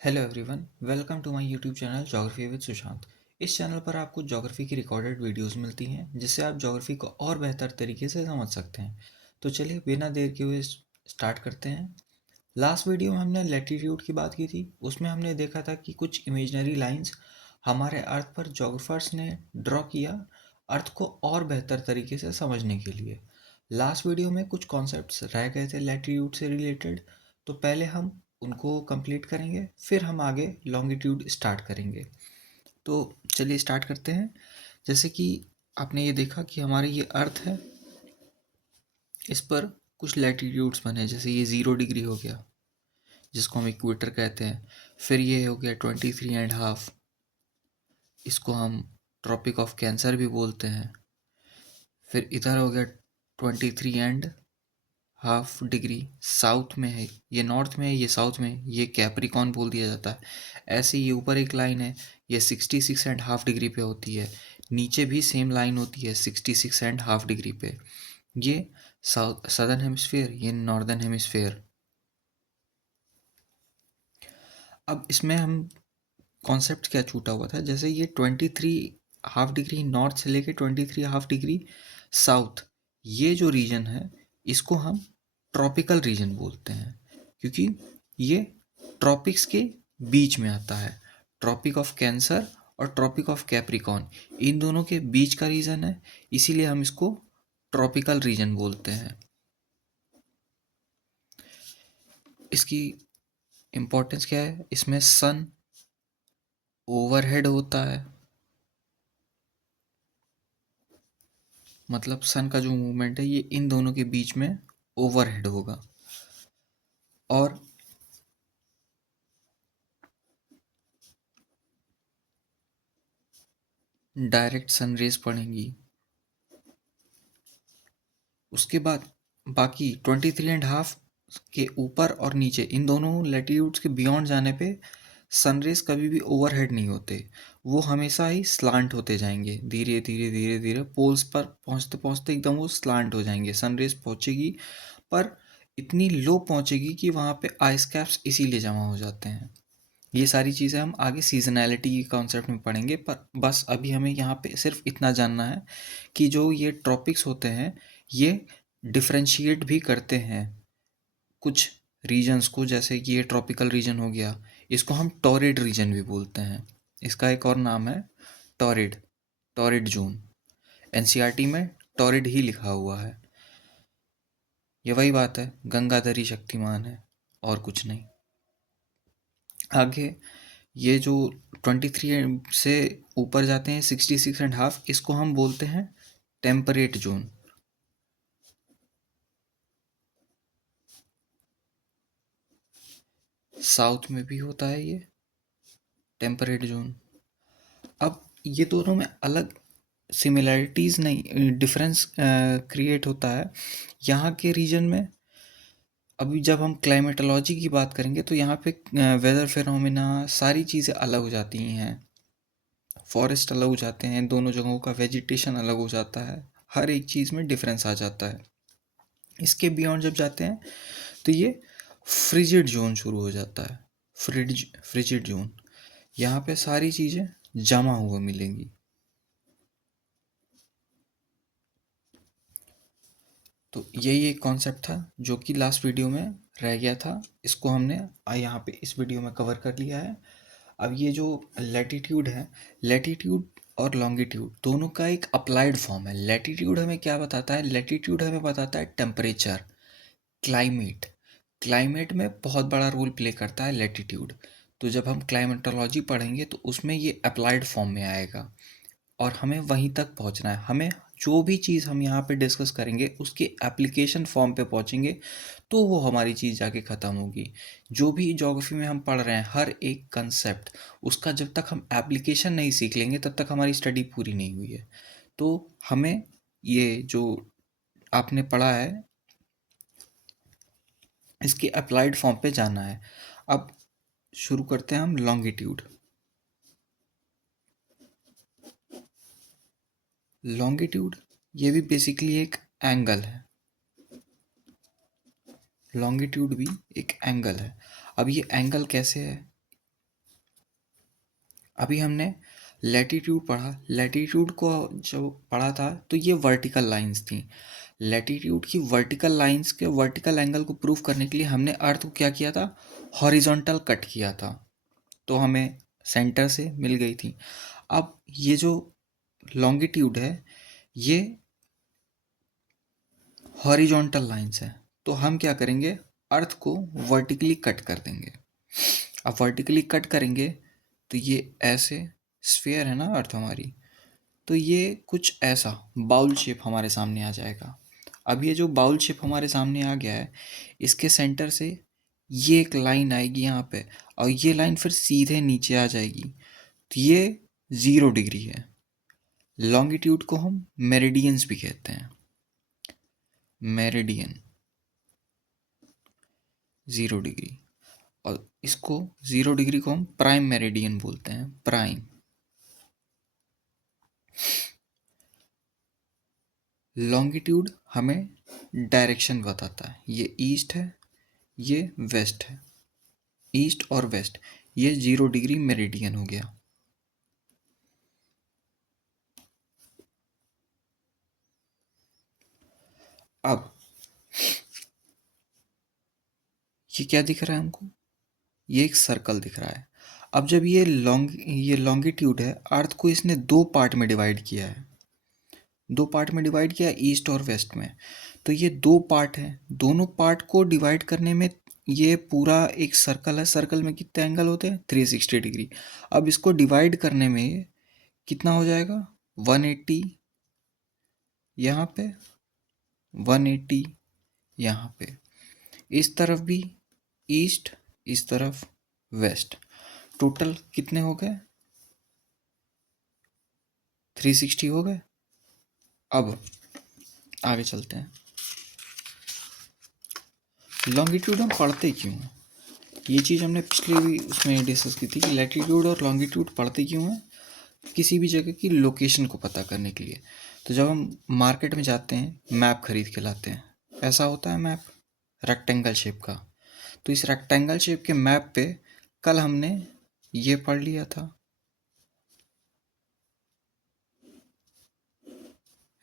Hello everyone, welcome to my YouTube channel geography with Sushant. इस channel पर आपको geography की रिकॉर्डेड वीडियोस मिलती हैं जिससे आप ज्योग्राफी को और बेहतर तरीके से समझ सकते हैं। तो चलिए बिना देर के हुए स्टार्ट करते हैं। लास्ट वीडियो में हमने लैटिट्यूड की बात की थी। उसमें हमने देखा था कि कुछ इमेजिनरी लाइंस हमारे अर्थ पर जोग्राफर्स ने ड्रॉ किया अर्थ को और बेहतर तरीके से समझने के लिए। लास्ट वीडियो में कुछ कॉन्सेप्ट्स रह गए थे लैटिट्यूड से रिलेटेड, तो पहले हम उनको कंप्लीट करेंगे, फिर हम आगे लॉन्गिट्यूड स्टार्ट करेंगे। तो चलिए स्टार्ट करते हैं। जैसे कि आपने ये देखा कि हमारे ये अर्थ है, इस पर कुछ लैटिट्यूड्स बने, जैसे ये 0 डिग्री हो गया जिसको हम इक्वेटर कहते हैं। फिर ये हो गया 23.5, इसको हम ट्रॉपिक ऑफ कैंसर भी बोलते हैं। फिर इधर हो गया 23.5 डिग्री, साउथ में है, ये नॉर्थ में है, ये साउथ में है, ये कैप्रिकॉन बोल दिया जाता है। ऐसे ये ऊपर एक लाइन है, ये 66.5 डिग्री पे होती है। नीचे भी सेम लाइन होती है 66.5 डिग्री पे। ये साउथ सदर्न हेमिस्फेयर, ये नॉर्दर्न हेमिस्फेयर। अब इसमें हम कॉन्सेप्ट क्या छूटा हुआ था, जैसे ये 23.5 डिग्री नॉर्थ से लेके 23.5 डिग्री साउथ, ये जो रीजन है इसको हम ट्रॉपिकल रीजन बोलते हैं, क्योंकि ये ट्रॉपिक्स के बीच में आता है। ट्रॉपिक ऑफ कैंसर और ट्रॉपिक ऑफ कैप्रिकॉन, इन दोनों के बीच का रीजन है, इसीलिए हम इसको ट्रॉपिकल रीजन बोलते हैं। इसकी इम्पोर्टेंस क्या है, इसमें सन ओवरहेड होता है, मतलब सन का जो मूवमेंट है ये इन दोनों के बीच में ओवरहेड होगा, और डायरेक्ट सन रेज पड़ेंगी। उसके बाद बाकी 23.5 के ऊपर और नीचे, इन दोनों लैटिट्यूड्स के बियॉन्ड जाने पे सनरेज कभी भी ओवरहेड नहीं होते, वो हमेशा ही स्लांट होते जाएंगे। धीरे धीरे धीरे धीरे पोल्स पर पहुंचते पहुंचते एकदम वो स्लांट हो जाएंगे। सनरेज पहुंचेगी पर इतनी लो पहुंचेगी कि वहाँ पे आइस कैप्स इसीलिए जमा हो जाते हैं। ये सारी चीज़ें हम आगे सीजनैलिटी के कॉन्सेप्ट में पढ़ेंगे, पर बस अभी हमें यहाँ पे सिर्फ इतना जानना है कि जो ये ट्रॉपिक्स होते हैं ये डिफरेंशिएट भी करते हैं कुछ रीजन्स को। जैसे कि ये ट्रॉपिकल रीजन हो गया, इसको हम टॉरिड रीजन भी बोलते हैं। इसका एक और नाम है टॉरिड, टॉरिड जोन। एनसीईआरटी में टॉरिड ही लिखा हुआ है। ये वही बात है, गंगाधरी शक्तिमान है और कुछ नहीं। आगे ये जो 23 से ऊपर जाते हैं 66.5, इसको हम बोलते हैं टेम्परेट जोन। साउथ में भी होता है ये टेम्परेट जोन। अब ये दोनों में अलग सिमिलैरिटीज़ नहीं, डिफरेंस क्रिएट होता है यहाँ के रीजन में। अभी जब हम क्लाइमेटोलॉजी की बात करेंगे तो यहाँ पे वेदर फिनोमिना सारी चीज़ें अलग हो जाती हैं। फॉरेस्ट अलग हो जाते हैं, दोनों जगहों का वेजिटेशन अलग हो जाता है, हर एक चीज़ में डिफरेंस आ जाता है। इसके बियॉन्ड जब जाते हैं तो ये फ्रिजिड जोन शुरू हो जाता है। फ्रिजिड जोन, यहाँ पे सारी चीज़ें जमा हुआ मिलेंगी। तो यही एक कॉन्सेप्ट था जो कि लास्ट वीडियो में रह गया था, इसको हमने यहाँ पे इस वीडियो में कवर कर लिया है। अब ये जो लैटिट्यूड है, लैटिट्यूड और लॉन्गिट्यूड दोनों का एक अप्लाइड फॉर्म है। लैटिट्यूड हमें क्या बताता है, लैटिट्यूड हमें बताता है टेम्परेचर, क्लाइमेट। क्लाइमेट में बहुत बड़ा रोल प्ले करता है लैटिट्यूड। तो जब हम क्लाइमेटोलॉजी पढ़ेंगे तो उसमें ये अप्लाइड फॉर्म में आएगा और हमें वहीं तक पहुंचना है। हमें जो भी चीज़ हम यहाँ पे डिस्कस करेंगे उसके एप्लीकेशन फॉर्म पे पहुँचेंगे तो वो हमारी चीज़ जाके ख़त्म होगी। जो भी ज्योग्राफी में हम पढ़ रहे हैं हर एक कंसेप्ट, उसका जब तक हम एप्लीकेशन नहीं सीख लेंगे तब तक हमारी स्टडी पूरी नहीं हुई है। तो हमें ये जो आपने पढ़ा है इसके अप्लाइड फॉर्म पे जाना है। अब शुरू करते हैं हम लॉन्गिट्यूड। लॉन्गिट्यूड ये भी बेसिकली एक एंगल है, लॉन्गिट्यूड भी एक एंगल है। अब ये एंगल कैसे है, अभी हमने लैटिट्यूड पढ़ा, लैटिट्यूड को जब पढ़ा था तो ये वर्टिकल लाइंस थी। लैटिट्यूड की वर्टिकल लाइंस के वर्टिकल एंगल को प्रूव करने के लिए हमने अर्थ को क्या किया था, हॉरिजॉन्टल कट किया था, तो हमें सेंटर से मिल गई थी। अब ये जो लॉन्गिट्यूड है ये हॉरिजॉन्टल लाइंस है, तो हम क्या करेंगे, अर्थ को वर्टिकली कट कर देंगे। अब वर्टिकली कट करेंगे तो ये ऐसे स्फीयर है ना अर्थ हमारी, तो ये कुछ ऐसा बाउल शेप हमारे सामने आ जाएगा। अब ये जो बाउल शेप हमारे सामने आ गया है, इसके सेंटर से ये एक लाइन आएगी यहाँ पे, और ये लाइन फिर सीधे नीचे आ जाएगी, तो ये 0 डिग्री है। लॉन्गिट्यूड को हम मेरिडियंस भी कहते हैं, मेरिडियन 0 डिग्री, और इसको 0 डिग्री को हम प्राइम मेरिडियन बोलते हैं, प्राइम। लॉन्गिट्यूड हमें डायरेक्शन बताता है, ये ईस्ट है, ये वेस्ट है, ईस्ट और वेस्ट, ये 0 डिग्री मेरिडियन हो गया। अब ये क्या दिख रहा है हमको, ये एक सर्कल दिख रहा है। अब जब ये लॉन्गिट्यूड है, अर्थ को इसने 2 पार्ट में डिवाइड किया है, 2 पार्ट में डिवाइड किया, ईस्ट और वेस्ट में। तो ये 2 पार्ट हैं, दोनों पार्ट को डिवाइड करने में ये पूरा एक सर्कल है, सर्कल में कितने एंगल होते हैं, 360 डिग्री। अब इसको डिवाइड करने में कितना हो जाएगा, 180 यहाँ पे, 180 यहाँ पे, इस तरफ भी ईस्ट, इस तरफ वेस्ट, टोटल कितने हो गए, 360 हो गए। अब आगे चलते हैं, लॉन्गिट्यूड हम पढ़ते क्यों हैं, ये चीज़ हमने पिछले भी उसमें डिस्कस की थी कि लैटिट्यूड और लॉन्गिट्यूड पढ़ते क्यों हैं, किसी भी जगह की लोकेशन को पता करने के लिए। तो जब हम मार्केट में जाते हैं, मैप खरीद के लाते हैं, ऐसा होता है मैप रेक्टेंगल शेप का, तो इस रेक्टेंगल शेप के मैप पे कल हमने ये पढ़ लिया था,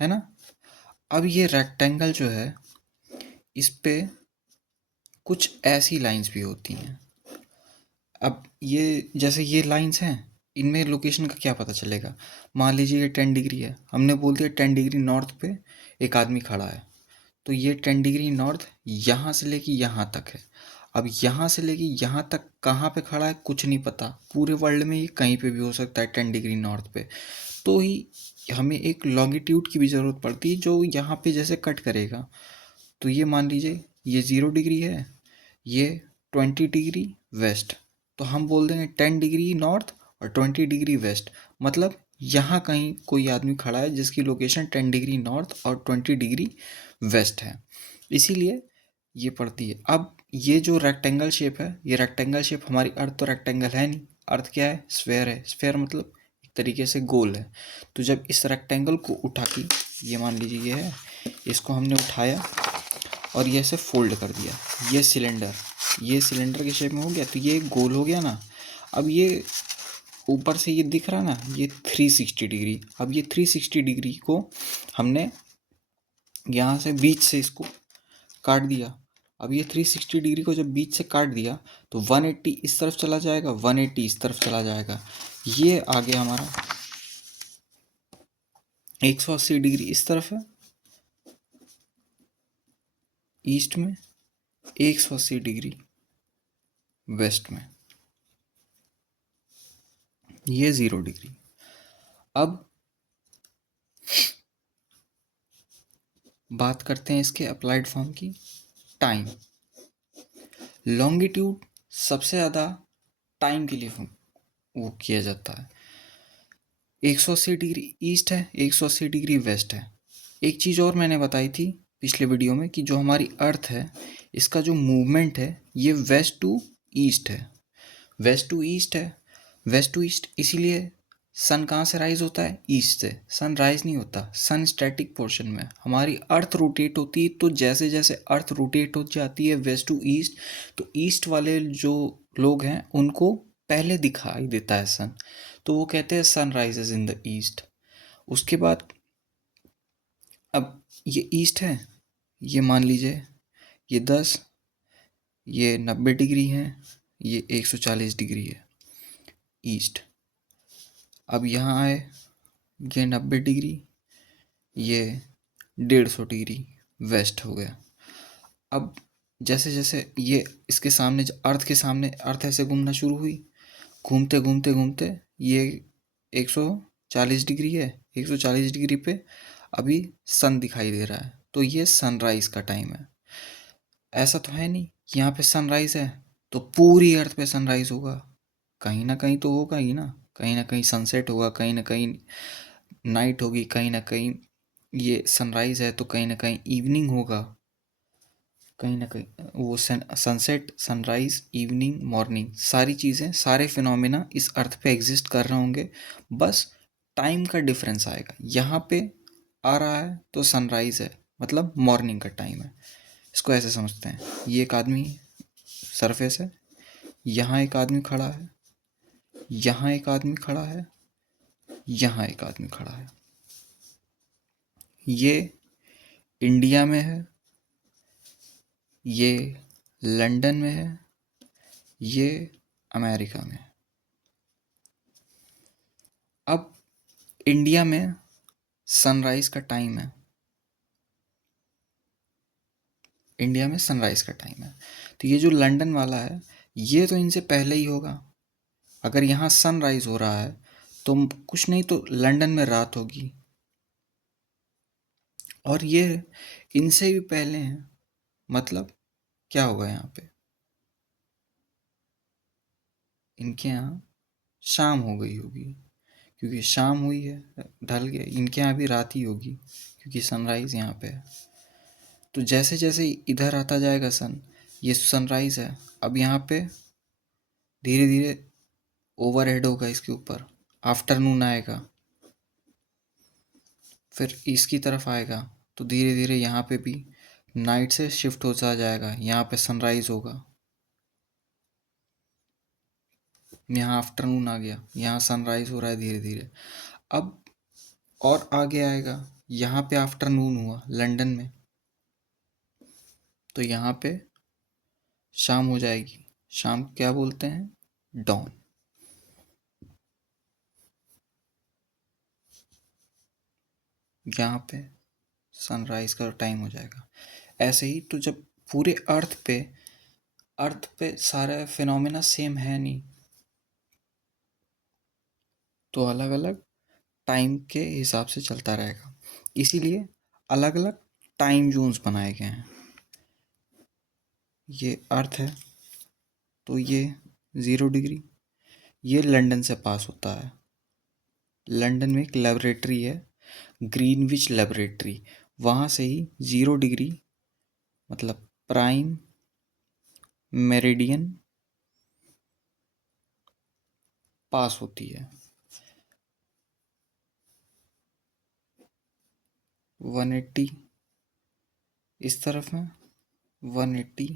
है ना। अब ये रेक्टेंगल जो है, इस पे कुछ ऐसी लाइंस भी होती हैं। अब ये जैसे ये लाइंस हैं, इनमें लोकेशन का क्या पता चलेगा, मान लीजिए ये 10 डिग्री है, हमने बोल दिया 10 डिग्री नॉर्थ पे एक आदमी खड़ा है, तो ये 10 डिग्री नॉर्थ यहाँ से लेके यहाँ तक है। अब यहाँ से लेके यहाँ तक कहाँ पे खड़ा है कुछ नहीं पता, पूरे वर्ल्ड में ये कहीं पे भी हो सकता है 10 डिग्री नॉर्थ पे, तो ही हमें एक लॉन्गिट्यूड की भी ज़रूरत पड़ती है जो यहाँ पे जैसे कट करेगा। तो ये मान लीजिए ये 0 डिग्री है, ये 20 डिग्री वेस्ट, तो हम बोल देंगे 10 डिग्री नॉर्थ और 20 डिग्री वेस्ट, मतलब यहाँ कहीं कोई आदमी खड़ा है जिसकी लोकेशन 10 डिग्री नॉर्थ और 20 डिग्री वेस्ट है, इसीलिए ये पड़ती है। अब ये जो रेक्टेंगल शेप है, ये रेक्टेंगल शेप, हमारी अर्थ तो रेक्टेंगल है नहीं, अर्थ क्या है, स्फेयर है, स्फेयर मतलब एक तरीके से गोल है। तो जब इस रेक्टेंगल को उठा के, ये मान लीजिए ये है, इसको हमने उठाया और ये ऐसे फोल्ड कर दिया, ये सिलेंडर के शेप में हो गया, तो ये गोल हो गया ना। अब ये ऊपर से ये दिख रहा ना, ये 360 डिग्री, अब ये 360 डिग्री को हमने यहाँ से बीच से इसको काट दिया। अब ये 360 डिग्री को जब बीच से काट दिया तो 180 इस तरफ चला जाएगा, 180 इस तरफ चला जाएगा, ये आ गया हमारा 180 डिग्री इस तरफ है ईस्ट में, 180 डिग्री वेस्ट में, ये 0 डिग्री। अब बात करते हैं इसके अप्लाइड फॉर्म की, टाइम। लॉन्गिट्यूड सबसे ज़्यादा टाइम के लिए वो किया जाता है, 180 डिग्री ईस्ट है, 180 डिग्री वेस्ट है। एक चीज़ और मैंने बताई थी पिछले वीडियो में कि जो हमारी अर्थ है, इसका जो मूवमेंट है ये वेस्ट टू ईस्ट है, वेस्ट टू ईस्ट है, वेस्ट टू ईस्ट, इसीलिए सन कहाँ से राइज होता है, ईस्ट से। सन राइज नहीं होता, सन स्टैटिक पोर्शन में, हमारी अर्थ रोटेट होती है, तो जैसे जैसे अर्थ रोटेट हो जाती है वेस्ट टू ईस्ट, तो ईस्ट वाले जो लोग हैं उनको पहले दिखाई देता है सन, तो वो कहते हैं सनराइजेज इन द ईस्ट। उसके बाद अब ये ईस्ट है, ये मान लीजिए ये 10, ये 90 डिग्री है, ये 140 डिग्री है ईस्ट। अब यहाँ आए, ये 90 डिग्री, ये 150 डिग्री वेस्ट हो गया। अब जैसे जैसे ये इसके सामने, अर्थ के सामने अर्थ ऐसे घूमना शुरू हुई, घूमते घूमते घूमते ये 140 डिग्री है, 140 डिग्री पे अभी सन दिखाई दे रहा है, तो ये सनराइज का टाइम है। ऐसा तो है नहीं कि यहाँ पे सनराइज है तो पूरी अर्थ पे सनराइज होगा, कहीं ना कहीं तो होगा ही ना कहीं सनसेट होगा, कहीं ना कहीं नाइट होगी, कहीं ना कहीं ये सनराइज है तो कहीं ना कहीं इवनिंग होगा, कहीं ना कहीं वो सनसेट, सनराइज, इवनिंग, मॉर्निंग, सारी चीज़ें, सारे फिनोमेना इस अर्थ पे एग्जिस्ट कर रहे होंगे। बस टाइम का डिफरेंस आएगा, यहाँ पे आ रहा है तो सनराइज है, मतलब मॉर्निंग का टाइम है। इसको ऐसे समझते हैं, ये एक आदमी सरफेस है, यहाँ एक आदमी खड़ा है, यहाँ एक आदमी खड़ा है, यहाँ एक आदमी खड़ा है। ये इंडिया में है, ये लंदन में है, ये अमेरिका में है। अब इंडिया में सनराइज का टाइम है, इंडिया में सनराइज का टाइम है, तो ये जो लंदन वाला है ये तो इनसे पहले ही होगा। अगर यहाँ सनराइज हो रहा है तो कुछ नहीं तो लंदन में रात होगी, और ये इनसे भी पहले हैं, मतलब क्या होगा यहाँ पे, इनके यहाँ शाम हो गई होगी, क्योंकि शाम हुई है, ढल गया, इनके यहाँ भी रात ही होगी क्योंकि सनराइज यहाँ पे है। तो जैसे जैसे इधर आता जाएगा सन, ये सनराइज है, अब यहाँ पे धीरे धीरे ओवरहेड होगा इसके ऊपर, आफ्टरनून आएगा, फिर इसकी तरफ आएगा, तो धीरे धीरे यहाँ पे भी नाइट से शिफ्ट होता जाएगा, यहाँ पे सनराइज होगा, यहाँ आफ्टरनून आ गया, यहाँ सनराइज हो रहा है धीरे धीरे। अब और आगे आएगा, यहाँ पे आफ्टरनून हुआ लंदन में, तो यहाँ पे शाम हो जाएगी, शाम को क्या बोलते हैं, डॉन। यहाँ पे सनराइज का टाइम हो जाएगा। ऐसे ही तो जब पूरे अर्थ पे सारे फिनोमेना सेम है नहीं, तो अलग अलग टाइम के हिसाब से चलता रहेगा, इसीलिए अलग अलग टाइम जोन्स बनाए गए हैं। ये अर्थ है तो ये 0 डिग्री, ये लंदन से पास होता है, लंदन में एक लेबोरेटरी है, ग्रीनविच लेबोरेटरी, वहाँ से ही 0 डिग्री मतलब प्राइम मेरिडियन पास होती है। 180 इस तरफ है, 180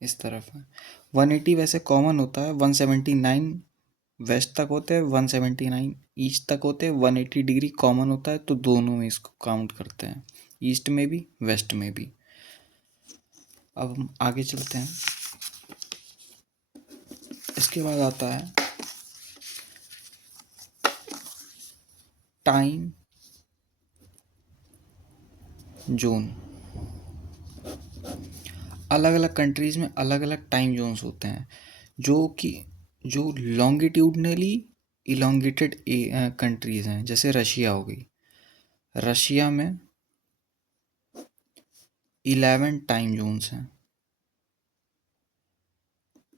इस तरफ है। 180 वैसे कॉमन होता है, 179 वेस्ट तक होते हैं, 179 ईस्ट तक होते हैं, 180 डिग्री कॉमन होता है, तो दोनों में इसको काउंट करते हैं, ईस्ट में भी वेस्ट में भी। अब हम आगे चलते हैं, इसके बाद आता है टाइम जोन। अलग अलग कंट्रीज़ में अलग अलग टाइम जोन्स होते हैं, जो लॉन्गिट्यूडनली इलोंगेटेड कंट्रीज़ हैं, जैसे रशिया हो गई, रशिया में 11 टाइम जोन्स हैं।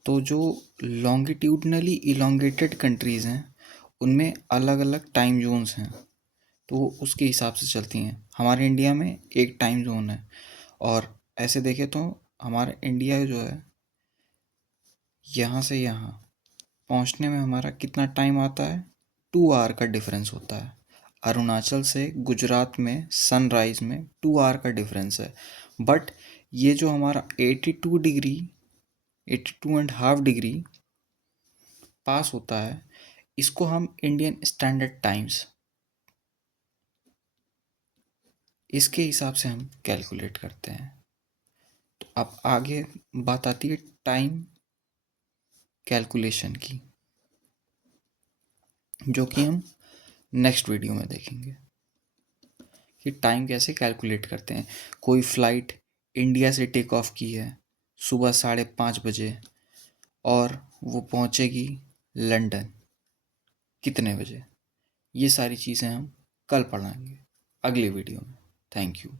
तो जो लॉन्गिट्यूडनली इलोंगेटेड कंट्रीज़ हैं उनमें अलग अलग टाइम जोन्स हैं, तो वो उसके हिसाब से चलती हैं। हमारे इंडिया में एक टाइम जोन है, और ऐसे देखें तो हमारा इंडिया जो है, यहाँ से यहाँ पहुँचने में हमारा कितना टाइम आता है, 2 आवर का डिफरेंस होता है। अरुणाचल से गुजरात में सनराइज में 2 आवर का डिफरेंस है, बट ये जो हमारा 82 डिग्री, 82.5 डिग्री पास होता है, इसको हम इंडियन स्टैंडर्ड टाइम्स इसके हिसाब से हम कैलकुलेट करते हैं। तो अब आगे बात आती है टाइम कैलकुलेशन की, जो कि हम नेक्स्ट वीडियो में देखेंगे कि टाइम कैसे कैलकुलेट करते हैं। कोई फ़्लाइट इंडिया से टेक ऑफ की है सुबह 5:30 बजे और वो पहुंचेगी लंदन कितने बजे, ये सारी चीज़ें हम कल पढ़ाएंगे अगले वीडियो में। Thank you.